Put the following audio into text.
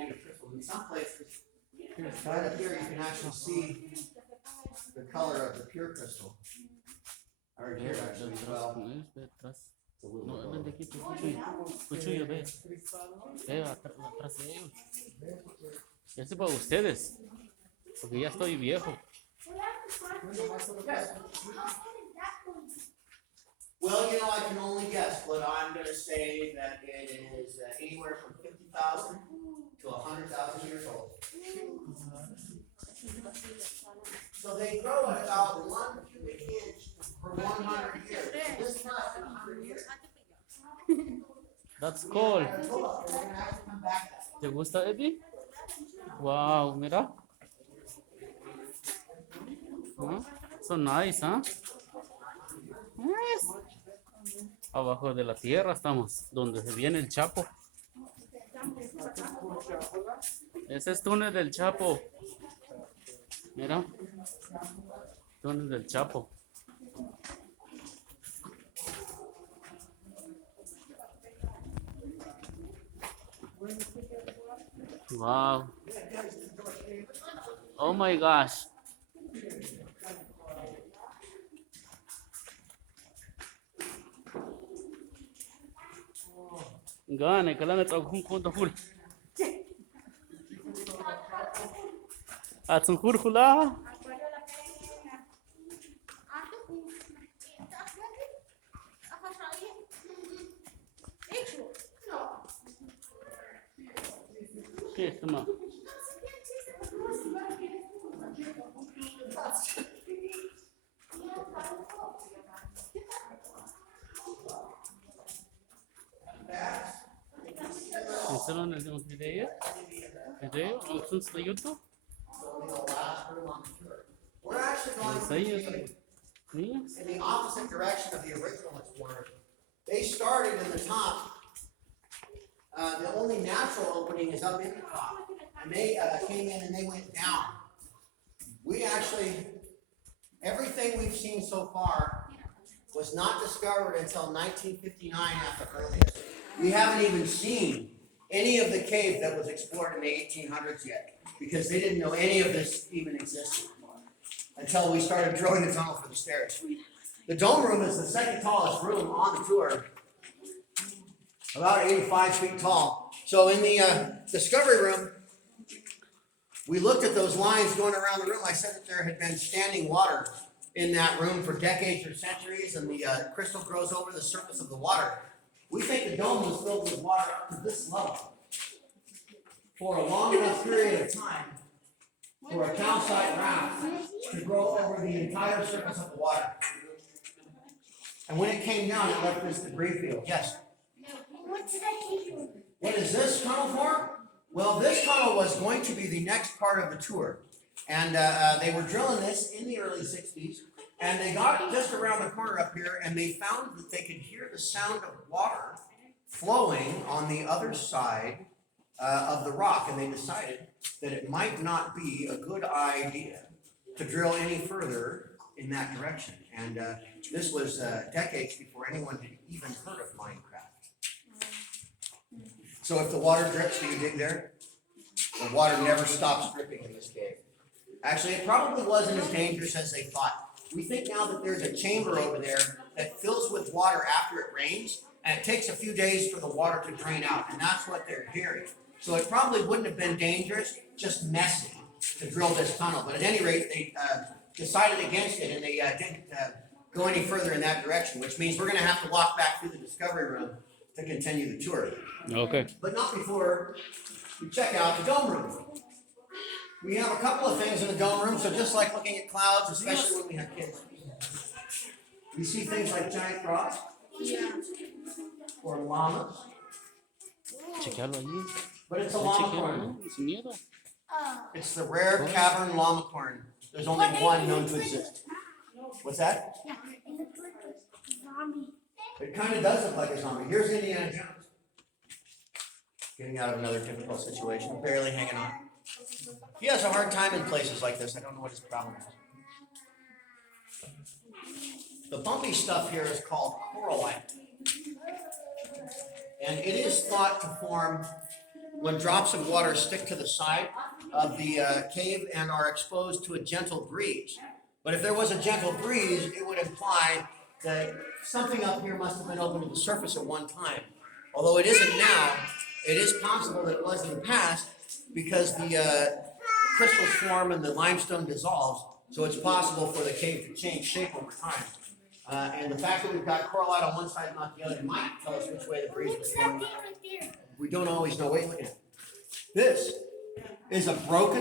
negative crystals. In some places, right up here, you can actually see the color of the pure crystal. Right here, actually, as well. It's a little No, low. ven de aquí, Puchuyo, ve. Ve atrás de ellos. Este es para ustedes. Porque ya estoy viejo. Well, you know, I can only guess, but I'm going to say that it is anywhere from 50,000 to 100,000 years old. So they grow at about 1 cubic inch per 100 years. So this much in 100 years. That's cool. They're going to have to come back. ¿Te gusta, Eddie? Wow, mira. Huh? So nice, huh? Yes. Abajo de la tierra estamos, donde se viene el Chapo. Ese es túnel del Chapo. Mira. Túnel del Chapo. Wow. Oh my gosh. Gane, kailangan tsagong kunta hul. At sung hula. Okay, tama. Instalan el video. Video, options to YouTube. We're actually going in the opposite direction of the original explorer. They started in the top. The only natural opening is up in the top. And they came in and they went down. We actually, everything we've seen so far was not discovered until 1959 at the earliest. We haven't even seen any of the cave that was explored in the 1800s yet, because they didn't know any of this even existed until we started drilling the tunnel for the stairs. The dome room is the second tallest room on the tour, about 85 feet tall. So in the discovery room, we looked at those lines going around the room. I said that there had been standing water in that room for decades or centuries, and the crystal grows over the surface of the water. We think the dome was filled with water up to this level for a long enough period of time for a calcite raft to grow over the entire surface of the water. And when it came down, it left this debris field. Yes? What is this tunnel for? Well, this tunnel was going to be the next part of the tour. And they were drilling this in the early 60s. And they got just around the corner up here, and they found that they could hear the sound of water flowing on the other side of the rock. And they decided that it might not be a good idea to drill any further in that direction. And this was decades before anyone had even heard of Minecraft. So if the water drips, do you dig there? The water never stops dripping in this cave. Actually, it probably wasn't as dangerous as they thought. We think now that there's a chamber over there that fills with water after it rains, and it takes a few days for the water to drain out, and that's what they're hearing. So it probably wouldn't have been dangerous, just messy to drill this tunnel. But at any rate, they decided against it, and they didn't go any further in that direction, which means we're going to have to walk back through the discovery room to continue the tour. Okay. But not before we check out the dome room. We have a couple of things in the dome room, so just like looking at clouds, especially when we have kids. We see things like giant frogs, or llamas, Chequearlo allí. but it's a llama corn. Chequearlo, sin miedo. It's the rare cavern llama corn. There's only one known to exist. What's that? It kind of does look like a zombie. Here's Indiana Jones. Getting out of another difficult situation, barely hanging on. He has a hard time in places like this. I don't know what his problem is. The bumpy stuff here is called corallite. And it is thought to form when drops of water stick to the side of the cave and are exposed to a gentle breeze. But if there was a gentle breeze, it would imply that something up here must have been open to the surface at one time. Although it isn't now, it is possible that it was in the past because the crystals form and the limestone dissolves, so it's possible for the cave to change shape over time. And the fact that we've got coral out on one side and not the other might tell us which way the breeze was blowing. We don't always know. Wait, look at it. This is a broken